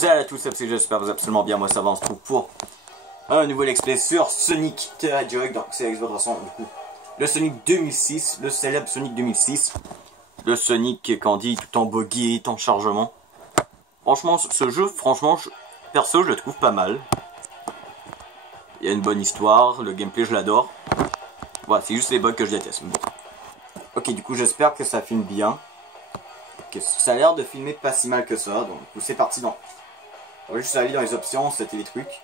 Salut à tous, j'espère que vous allez absolument bien. Moi ça va, on se trouve pour un nouveau let's play sur Sonic the Hedgehog. Donc c'est avec votre façon du coup le Sonic 2006, le célèbre Sonic 2006, le Sonic qu'on dit tout en buggy, tout en chargement. Franchement ce jeu, perso je le trouve pas mal. Il y a une bonne histoire, le gameplay je l'adore. Voilà, c'est juste les bugs que je déteste. Bon. Ok, du coup j'espère que ça filme bien. Okay, ça a l'air de filmer pas si mal que ça, donc c'est parti. On va juste aller dans les options, c'était les trucs.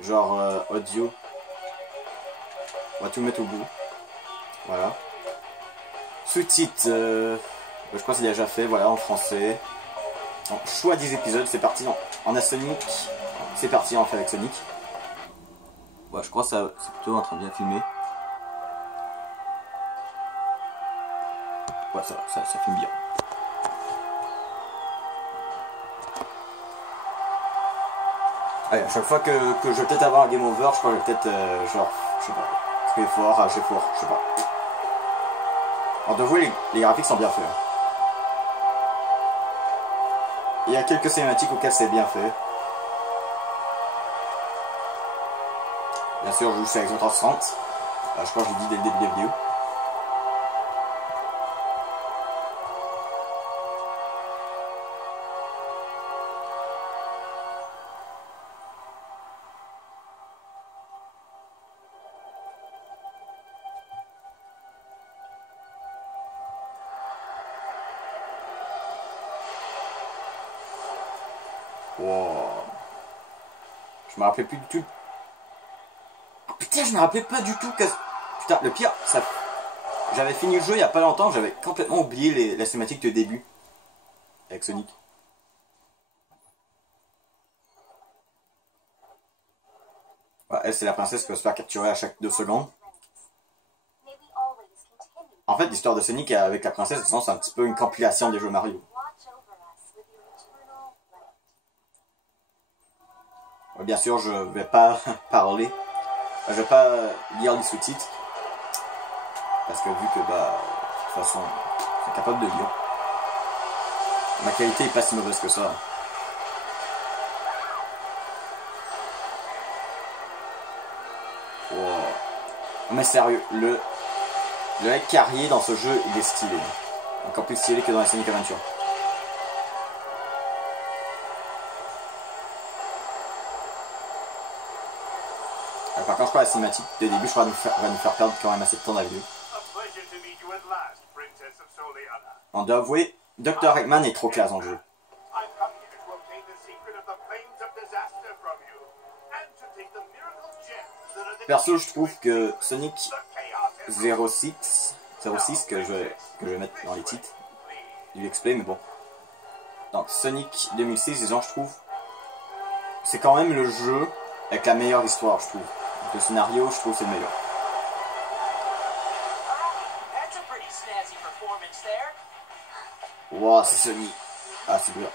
Genre audio. On va tout mettre au bout. Voilà. Sous-titres, je crois que c'est déjà fait, voilà, en français. Donc, choix des épisodes, c'est parti. On a Sonic. C'est parti, on fait avec Sonic. Ouais, je crois que ça c'est plutôt en train de bien filmer. Ouais, ça filme bien. Allez, à chaque fois que je vais peut-être avoir un game over, je crois que je vais peut-être, genre, je sais pas, crier fort, rager fort, je sais pas. Alors de vous, les graphiques sont bien faits. Il y a quelques cinématiques auxquelles c'est bien fait. Bien sûr, je joue sur Xbox 360. Je crois que je l'ai dit dès le début de la vidéo. Wow. Je me rappelais plus du tout. Oh, putain, je me rappelais pas du tout que... Putain, le pire, ça... J'avais fini le jeu il y a pas longtemps, j'avais complètement oublié la cinématique de début. Avec Sonic. Ouais, elle, c'est la princesse qui peut se faire capturer à chaque 2 secondes. En fait, l'histoire de Sonic avec la princesse, c'est un petit peu une compilation des jeux Mario. Bien sûr, je vais pas parler, je vais pas lire les sous-titres, parce que vu que, bah, de toute façon, je suis capable de lire. Ma qualité est pas si mauvaise que ça. Wow. Mais sérieux, le mec carrier dans ce jeu, il est stylé. Encore plus stylé que dans la Sonic Adventure. Par contre, je crois que la cinématique de début, je crois, va nous faire perdre quand même assez de temps dans la vidéo. On doit avouer, Dr. Eggman est trop classe dans le jeu. Perso, je trouve que Sonic 06 que je vais mettre dans les titres du explay, mais bon. Donc Sonic 2006, disons, je trouve, c'est quand même le jeu avec la meilleure histoire, je trouve. Donc, le scénario, je trouve, c'est le meilleur. Wow, c'est Sonic. Ah, c'est bien.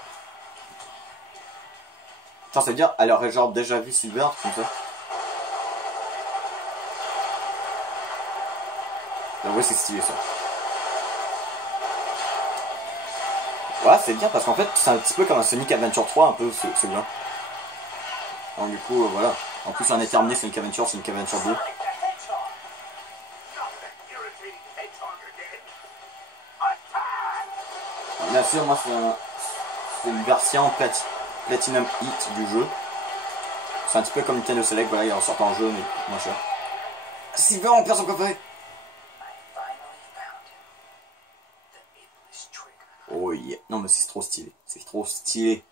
Attends, ça veut dire, elle aurait genre déjà vu Silver, comme ça. Ah ouais, c'est stylé ça. Ouais, c'est bien parce qu'en fait, c'est un petit peu comme un Sonic Adventure 3, un peu celui-là. Donc du coup, voilà. En plus, on est terminé Sonic Adventure 2. Bien sûr, moi, c'est une version Platinum Hit du jeu. C'est un petit peu comme Nintendo Select, voilà, il ressort en jeu, mais moins cher. Silver, on perd son coffret. Oh yeah. Non mais c'est trop stylé. C'est trop stylé.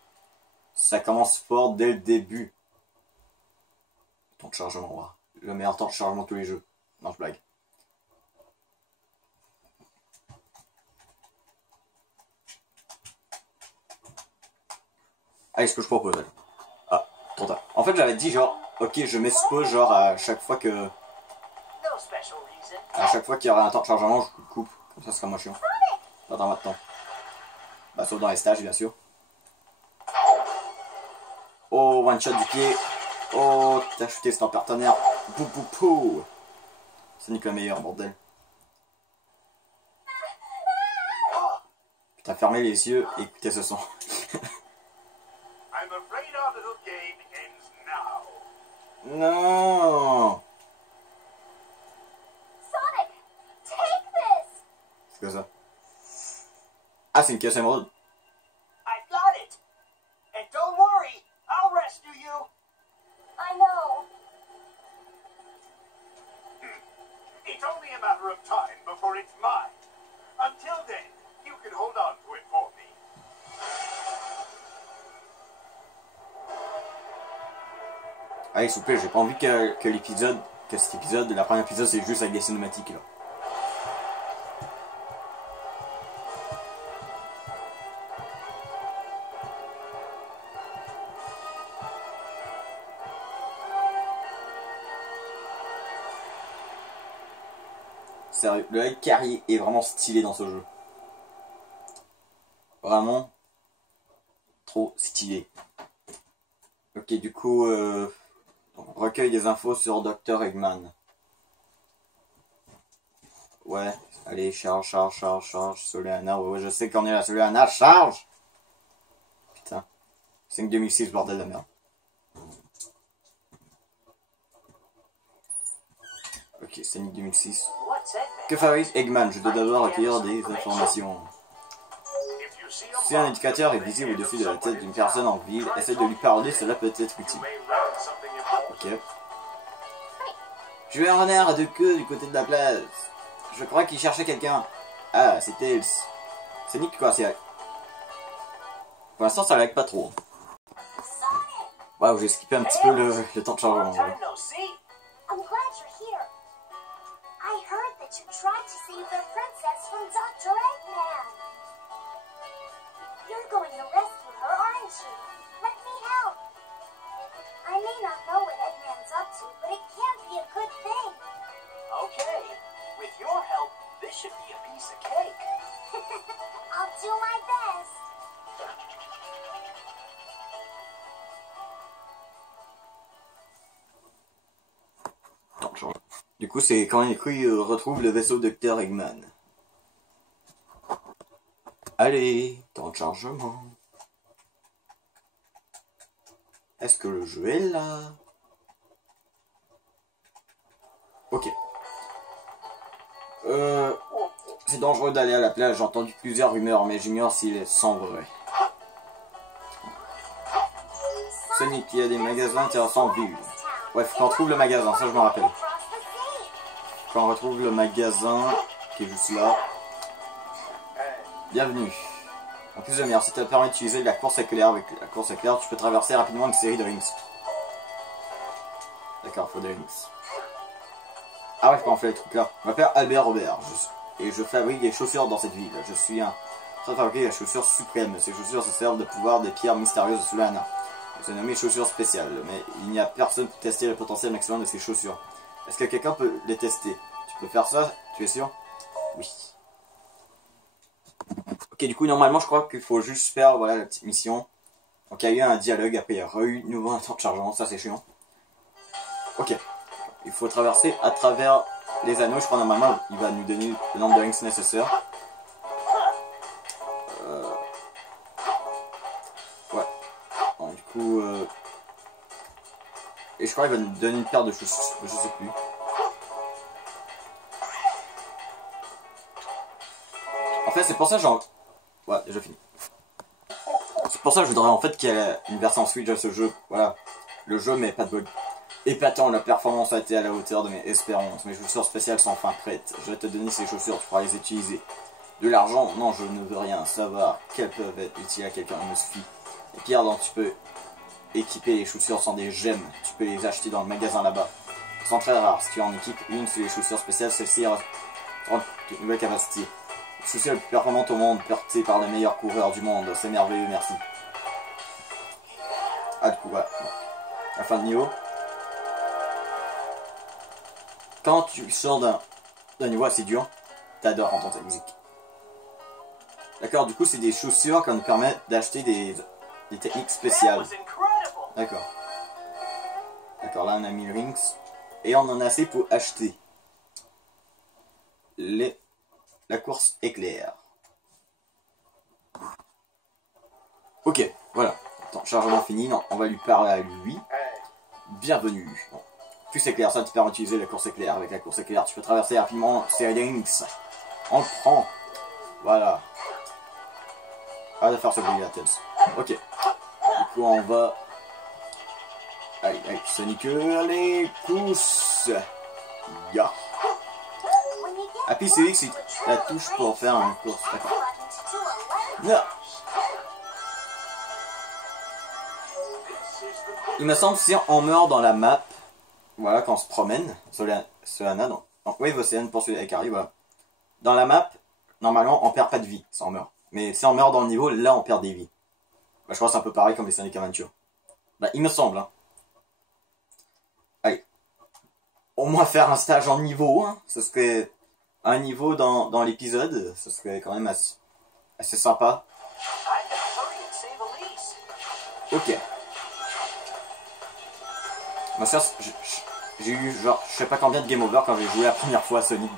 Ça commence fort dès le début. Temps de chargement, wow. Le meilleur temps de chargement de tous les jeux. Non, je blague. Allez, ce que je propose. Allez. Ah, trop tard. En fait, j'avais dit genre, ok, je mets ce pause genre à chaque fois que... À chaque fois qu'il y aura un temps de chargement, je coupe. Comme ça, ce sera moins chiant. Pas dans votre temps. Bah, sauf dans les stages, bien sûr. Oh, one shot du pied. Oh, t'as chuté, c'est ton partenaire. Pou pou pou. Sonic le meilleur, bordel. Putain, fermez les yeux et écoutez ce son. afraid our little game ends now. Non. Sonic, take this. C'est quoi ça? Ah, c'est une caisse émeraude. I got it. And don't worry, I'll rescue you. I know. It's only a matter of time before it's mine. Until then, you can hold on to it for me. Allez, s'il vous plaît, j'ai pas envie que cet épisode, la première épisode, c'est juste avec des cinématiques, là. Sérieux, le Ike Carrier est vraiment stylé dans ce jeu. Vraiment trop stylé. Ok, du coup, on recueille des infos sur Dr. Eggman. Ouais, allez, charge, Soleanna. Ouais, je sais qu'on est là, Soleanna, charge! Putain. 5 2006, bordel de merde. Ok, Sonic 2006. Que favorise Eggman? Je dois d'abord accueillir des informations. Si un indicateur est visible au-dessus de la tête d'une personne en ville, essaie de lui parler, cela peut être utile. Ok. Je vais un renard à deux queues du côté de la place. Je crois qu'il cherchait quelqu'un. Ah, c'est Tails. Sonic quoi, c'est... Pour l'instant, ça lag pas trop. Waouh, j'ai skippé un petit peu le temps de chargement. Ouais. I'm glad you're here. I heard that you tried to save the princess from Dr. Eggman. You're going to rescue her, aren't you? Let me help. I may not know what Eggman's up to, but it can't be a good thing. Okay, with your help, this should be a piece of cake. I'll do my best. Du coup, c'est quand les couilles retrouvent le vaisseau de Dr. Eggman. Allez, temps de chargement. Est-ce que le jeu est là? Ok. C'est dangereux d'aller à la plage. J'ai entendu plusieurs rumeurs, mais j'ignore s'ils sont vraies. Sonic, il y a des magasins intéressants en ville. Ouais, faut qu'on retrouve le magasin, ça je me rappelle. Quand on retrouve le magasin qui est juste là. Bienvenue. En plus de meilleur, si ça te permet d'utiliser la course éclair, avec la course éclair, tu peux traverser rapidement une série de rings. D'accord, faut des rings. Ah ouais, quand on fait les trucs là. Je m'appelle Albert Robert et je fabrique des chaussures dans cette ville. Je suis un train de fabriquer des chaussures suprêmes. Ces chaussures se servent de pouvoir des pierres mystérieuses de Soleanna. Elles sont nommées chaussures spéciales, mais il n'y a personne pour tester le potentiel maximum de ces chaussures. Est-ce que quelqu'un peut les tester? Tu peux faire ça? Tu es sûr? Oui. Ok, du coup, normalement, je crois qu'il faut juste faire, voilà, la petite mission. Donc, il y a eu un dialogue, après, il y a eu nouveau un temps de chargement, ça, c'est chiant. Ok. Il faut traverser à travers les anneaux, je crois, normalement, il va nous donner le nombre de rings nécessaires. Ouais. Bon, du coup, et je crois qu'il va nous donner une paire de chaussures, je sais plus. En fait, c'est pour ça que genre... Ouais, déjà fini. C'est pour ça que je voudrais en fait qu'il y ait une version Switch à ce jeu. Voilà. Le jeu, mais pas de bug. Épatant, la performance a été à la hauteur de mes espérances. Mes chaussures spéciales sont enfin prêtes. Je vais te donner ces chaussures, tu pourras les utiliser. De l'argent? Non, je ne veux rien. Savoir qu'elles peuvent être utiles à quelqu'un me suffit. Les pierres dont tu peux équiper les chaussures sont des gemmes. Tu peux les acheter dans le magasin là-bas. Elles sont très rares. Si tu en équipes une sur les chaussures spéciales, celle-ci aura une nouvelle capacité. Les chaussures les plus performantes au monde, portées par les meilleurs coureurs du monde. C'est merveilleux, merci. Ah, du coup, voilà. La fin de niveau. Quand tu sors d'un niveau assez dur, t'adores entendre cette musique. D'accord, du coup, c'est des chaussures qui nous permettent d'acheter des techniques spéciales. D'accord. D'accord, là on a mis le rings. Et on en a assez pour acheter la course éclair. Ok, voilà. Attends, chargement fini. Non, on va lui parler à lui. Bienvenue. Bon. Plus éclair, ça te permet d'utiliser la course éclair. Avec la course éclair, tu peux traverser rapidement ces rings. On le prend. Voilà. Arrête de faire ce bruit là, Tails. Ok. Du coup, on va... Allez, allez, Sonic, allez, pousse. Ya. Appuie sur X, c'est la touche pour faire une course. D'accord. Non. Il me semble que si on meurt dans la map, voilà, quand on se promène, Solana, non, Wave Ocean pour celui avec Harry, voilà. Dans la map, normalement, on perd pas de vie si on meurt. Mais si on meurt dans le niveau, là, on perd des vies. Bah, je crois que c'est un peu pareil comme les Sonic Adventure. Bah, il me semble, hein. Allez. Au moins faire un stage en niveau, hein. Ce serait un niveau dans l'épisode. Ce serait quand même assez sympa. Ok. Moi, ça, j'ai eu genre, je sais pas combien de game over quand j'ai joué la première fois à Sonic.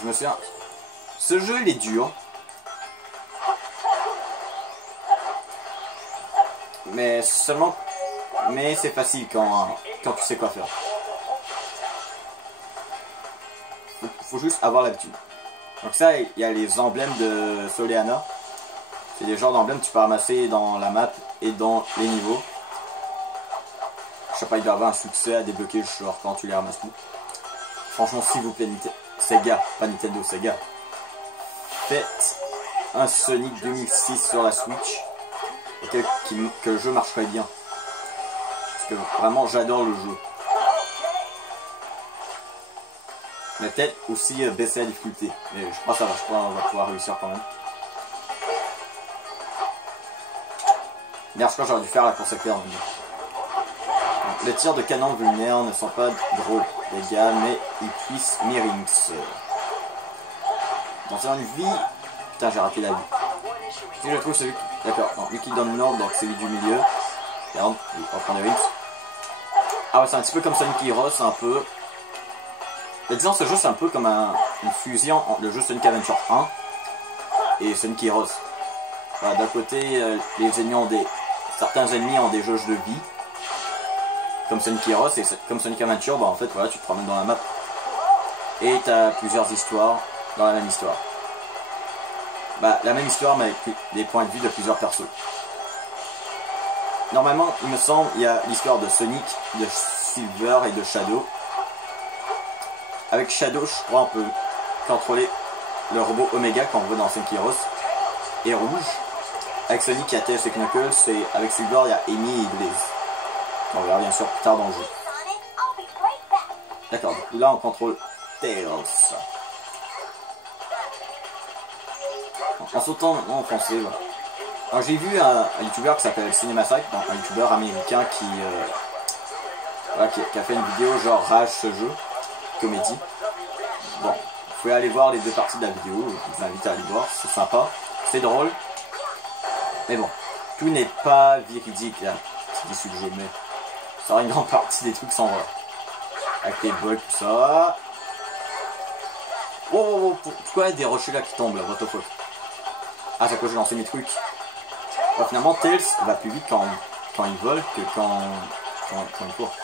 Je me souviens. Ce jeu, il est dur. Mais seulement... Mais c'est facile quand tu sais quoi faire. Faut juste avoir l'habitude. Donc ça, il y a les emblèmes de Soleanna. C'est des genres d'emblèmes que tu peux ramasser dans la map et dans les niveaux. Je sais pas, il doit y avoir un succès à débloquer genre quand tu les ramasses tout. Franchement, s'il vous plaît, Sega, pas Nintendo, Sega. Faites un Sonic 2006 sur la Switch. Et que le jeu marcherait bien. Parce que vraiment, j'adore le jeu. Mais peut-être aussi baisser la difficulté. Mais je crois que ça va, je crois qu'on va pouvoir réussir quand même. Merde, je crois que j'aurais dû faire la course éclair. Les tirs de canon vulnéraires ne sont pas gros, les gars, mais ils puissent mirings. Dans une vie... Putain, j'ai raté la vie. Si je trouve celui qui... D'accord, non, lui qui donne l'ordre, donc celui du milieu. Regarde, on va prendre les rings. Ah ouais, c'est un petit peu comme Sonic Heroes, un peu. Et disons, ce jeu, c'est un peu comme une fusion entre le jeu Sonic Adventure 1 et Sonic Heroes. Voilà, d'un côté, les ennemis ont certains ennemis ont des jauges de vie. Comme Sonic Heroes et comme Sonic Adventure, bah en fait voilà, tu te promènes dans la map et tu as plusieurs histoires dans la même histoire. Bah la même histoire mais avec des points de vue de plusieurs persos. Normalement, il me semble, il y a l'histoire de Sonic, de Silver et de Shadow. Avec Shadow, je crois on peut contrôler le robot Omega qu'on voit dans Sonic Heroes et Rouge. Avec Sonic, il y a Tails et Knuckles et avec Silver, il y a Amy et Blaze. On verra bien sûr plus tard dans le jeu. D'accord, donc là on contrôle Tails. En sautant maintenant en français, voilà. Alors j'ai vu un youtubeur qui s'appelle CinemaSac, un youtubeur américain qui a fait une vidéo genre rage ce jeu, comédie. Bon, vous pouvez aller voir les deux parties de la vidéo, je vous invite à aller voir, c'est sympa, c'est drôle. Mais bon, tout n'est pas véridique là, c'est issu du jeu, mais... Ça aura une grande partie des trucs sans vrai. Avec les bugs, tout ça. Oh, pourquoi il y a des rochers là qui tombent là? What the fuck? Ah, c'est à cause j'ai lancé mes trucs. Bon, finalement, Tails va plus vite quand il vole que quand il court.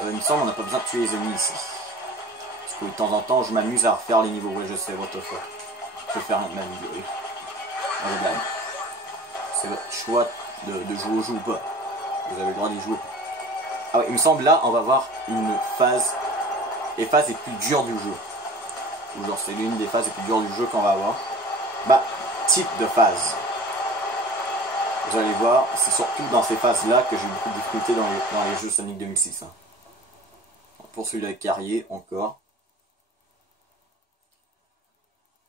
Il me semble qu'on n'a pas besoin de tuer les ennemis ici. Parce que de temps en temps, je m'amuse à refaire les niveaux. Ouais, je sais, what the fuck. Je vais faire ma vidéo. Oui. C'est votre choix de jouer au jeu ou pas. Vous avez le droit d'y jouer. Ah ouais, il me semble là, on va voir une phase. Les phases les plus dures du jeu. Ou genre, c'est l'une des phases les plus dures du jeu qu'on va avoir. Bah, type de phase. Vous allez voir, c'est surtout dans ces phases-là que j'ai eu beaucoup de difficultés dans les jeux Sonic 2006. Hein. On poursuit le carrier encore.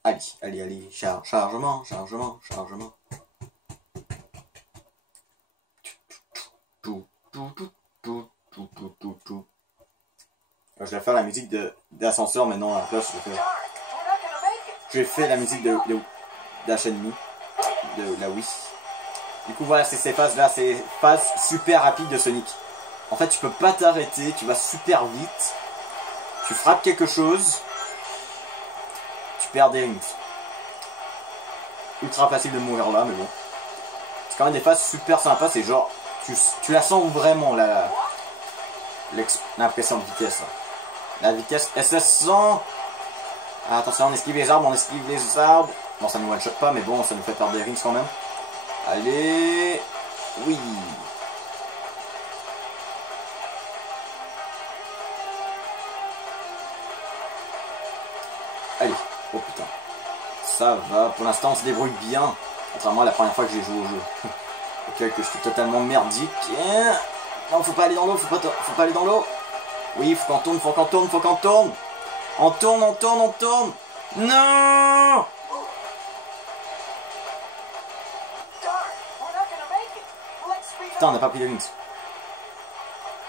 Allez, chargement. Je vais faire la musique d'ascenseur maintenant à la place. Je vais faire la musique de la chaîne Mi, de la Wii. Du coup voilà, c'est ces phases là, c'est ces phases super rapides de Sonic. En fait tu peux pas t'arrêter, tu vas super vite. Tu frappes quelque chose, tu perds des rings. Ultra facile de mourir là, mais bon. C'est quand même des phases super sympas, c'est genre, tu la sens vraiment, l'impression de vitesse. Là. La vitesse, elle se sent... Ah, attention, on esquive les arbres, on esquive les arbres. Bon, ça nous one-shot pas, mais bon, ça nous fait perdre des rings quand même. Allez... Oui. Allez. Oh putain. Ça va. Pour l'instant, on se débrouille bien. Contrairement à la première fois que j'ai joué au jeu. Ok, que je suis totalement merdique. Non, faut pas aller dans l'eau, faut pas aller dans l'eau. Oui, faut qu'on tourne, faut qu'on tourne, faut qu'on tourne. On tourne, on tourne, on tourne. Non! Putain, on n'a pas pris les rings.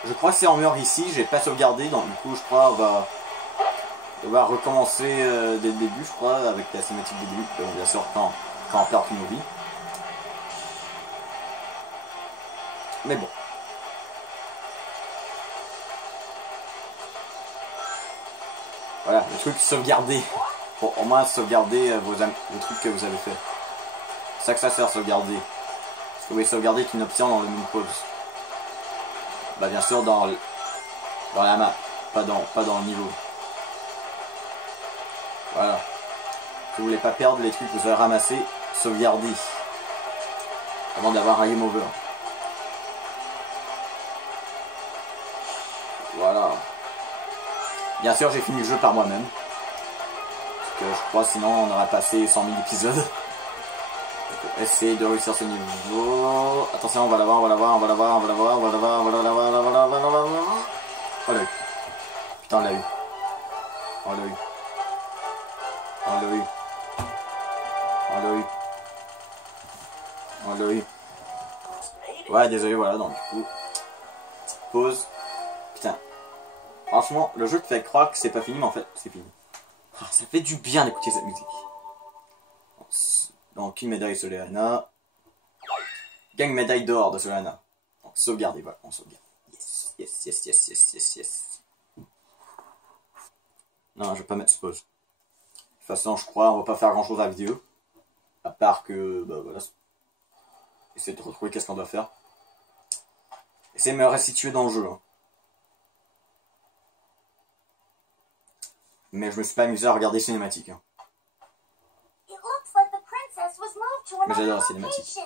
Je crois que c'est en meurt ici, j'ai pas sauvegardé, donc du coup je crois on va devoir recommencer dès le début, je crois, avec la cinématique du début, bien sûr quand on perd tous nos vies. Mais bon. Voilà, le truc sauvegarder. Pour au moins sauvegarder vos trucs que vous avez fait. C'est ça que ça sert, sauvegarder. Parce que oui, sauvegarder est une option dans le mini pause. Bah bien sûr dans la map, pas dans le niveau. Voilà. Si vous voulez pas perdre les trucs que vous avez ramassés, sauvegardez. Avant d'avoir un game over. Voilà. Bien sûr, j'ai fini le jeu par moi-même. Parce que je crois sinon on aurait passé 100 000 épisodes. Essayer de réussir ce niveau. Attention, on va l'avoir, on va l'avoir, on va l'avoir, on va l'avoir, on va l'avoir, on va l'avoir, on va l'avoir, on va l'avoir. On l'a eu. Putain, on l'a eu. On l'a eu. On l'a eu. On l'a eu. On l'a eu. Ouais, désolé, voilà, donc du coup. Petite pause. Putain. Franchement, le jeu te fait croire que c'est pas fini, mais en fait, c'est fini. Ah, ça fait du bien d'écouter cette musique. Donc, une médaille Solana. Gagne médaille d'or de Solana. Donc, sauvegarder, voilà, on sauvegarde. Yes, yes, yes, yes, yes, yes, yes. Non, je vais pas mettre pause. De toute façon, je crois, on va pas faire grand chose à la vidéo. À part que, bah voilà. Essayer de retrouver qu'est-ce qu'on doit faire. Essayer de me restituer dans le jeu. Hein. Mais je me suis pas amusé à regarder cinématique. Hein. Mais j'adore la cinématique.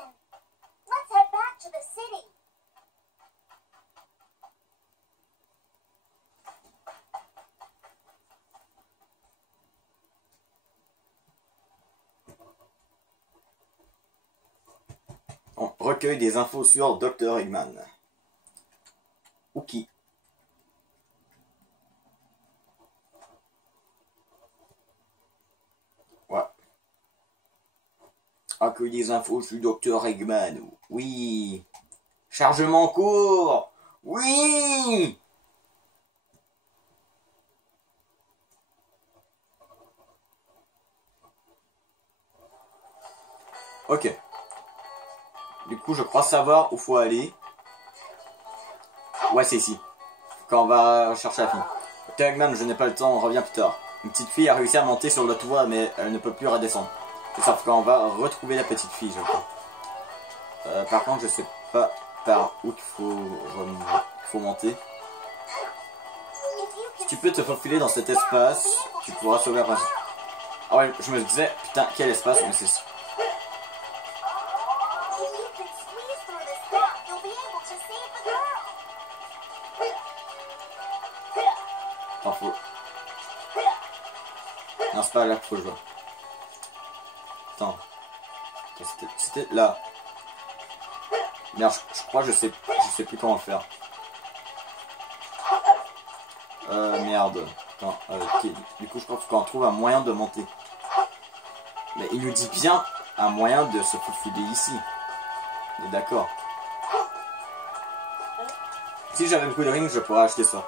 On recueille des infos sur Dr. Eggman. Ok. Ouais. Recueille des infos sur Dr. Eggman. Oui. Chargement en cours. Oui. Ok. Du coup, je crois savoir où faut aller. Ouais, c'est ici. Quand on va chercher la fille. Dr. Eggman, je n'ai pas le temps, on revient plus tard. Une petite fille a réussi à monter sur le toit, mais elle ne peut plus redescendre. Sauf qu'on va retrouver la petite fille, je crois. Par contre, je sais pas par où il faut monter. Si tu peux te faufiler dans cet espace, tu pourras sauver la princesse. Ah ouais, je me disais, putain, quel espace, mais c'est ça. T'en fous. Non, c'est pas là qu'il faut jouer. Attends. C'était là. Merde, je crois que je sais plus comment le faire. Merde. Attends, okay. Du coup, je crois qu'on trouve un moyen de monter. Mais il nous dit bien un moyen de se faufiler ici. On est d'accord. Si j'avais beaucoup de rings, je pourrais acheter ça.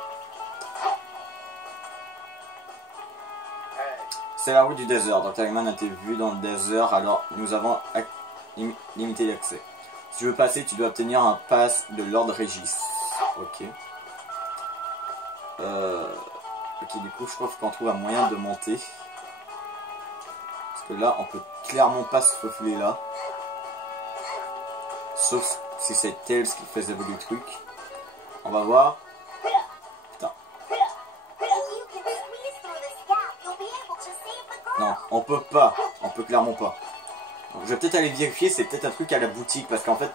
C'est la route du désert. Dr. Eggman a été vu dans le désert, alors nous avons limité l'accès. Si tu veux passer, tu dois obtenir un pass de Lord Regis. Ok. Ok, du coup, je crois qu'on trouve un moyen de monter. Parce que là, on peut clairement pas se faufiler là. Sauf si c'est Tails qui faisait le truc. On va voir. Putain. Non, on peut pas. On peut clairement pas. Donc, je vais peut-être aller vérifier, c'est peut-être un truc à la boutique. Parce qu'en fait...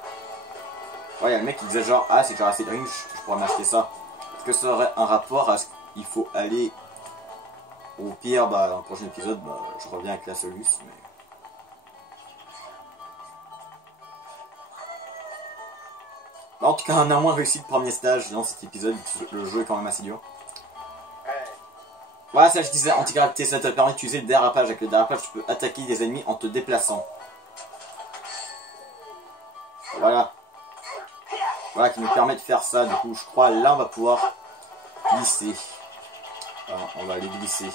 Ouais, il y a le mec qui disait genre, ah, c'est genre assez de riche, je pourrais m'acheter ça. Est-ce que ça aurait un rapport à ce qu'il faut aller... Au pire, bah, dans le prochain épisode, bah, je reviens avec la solution. Mais... En tout cas, on a moins réussi le premier stage dans cet épisode. Le jeu est quand même assez dur. Voilà, ça je disais, anti-gravité, ça te permet d'utiliser le dérapage. Avec le dérapage, tu peux attaquer des ennemis en te déplaçant. Voilà. Voilà qui nous permet de faire ça. Du coup, je crois là, on va pouvoir glisser. Alors, on va aller glisser.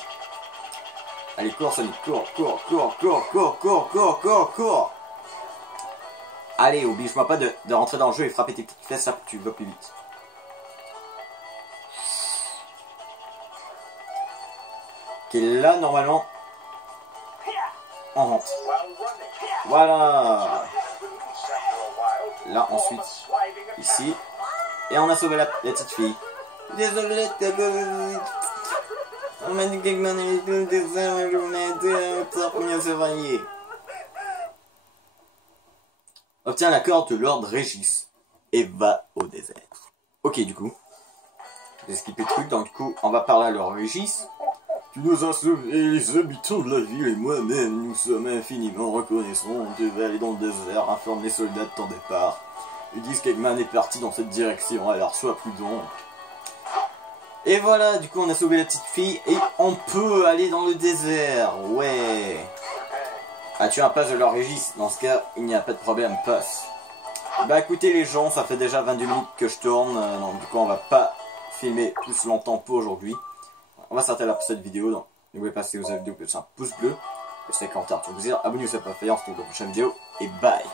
Allez, cours Sonic, cours, cours, cours, cours, cours, cours, cours, cours, cours. Allez, oblige-moi pas de rentrer dans le jeu et frapper tes petites fesses là pour que tu vas plus vite. Ok, là, normalement, on rentre. Voilà. Là, ensuite, ici. Et on a sauvé la petite fille. Désolé, t'as on m'a dit que Eggman est le désert, je m'ai aidé pour mieux surveiller. Obtiens l'accord de Lord Régis et va au désert. Ok, du coup, j'ai skippé le truc, donc du coup, on va parler à Lord Régis. Tu nous as sauvés, les habitants de la ville et moi-même, nous sommes infiniment reconnaissants. On devait aller dans le désert, informer les soldats de ton départ. Ils disent qu'Eggman est parti dans cette direction, alors sois prudent. Et voilà, du coup on a sauvé la petite fille et on peut aller dans le désert, ouais. Ah, tu as un pass de Lord Régis, dans ce cas, il n'y a pas de problème, passe. Bah écoutez les gens, ça fait déjà 22 minutes que je tourne, donc du coup on va pas filmer plus longtemps pour aujourd'hui. On va s'arrêter là pour cette vidéo, donc n'oubliez pas si vous avez vidéo, un pouce bleu, laissez un commentaire pour vous dire, abonnez-vous si ce n'est pas fait, on se retrouve dans la prochaine vidéo, et bye.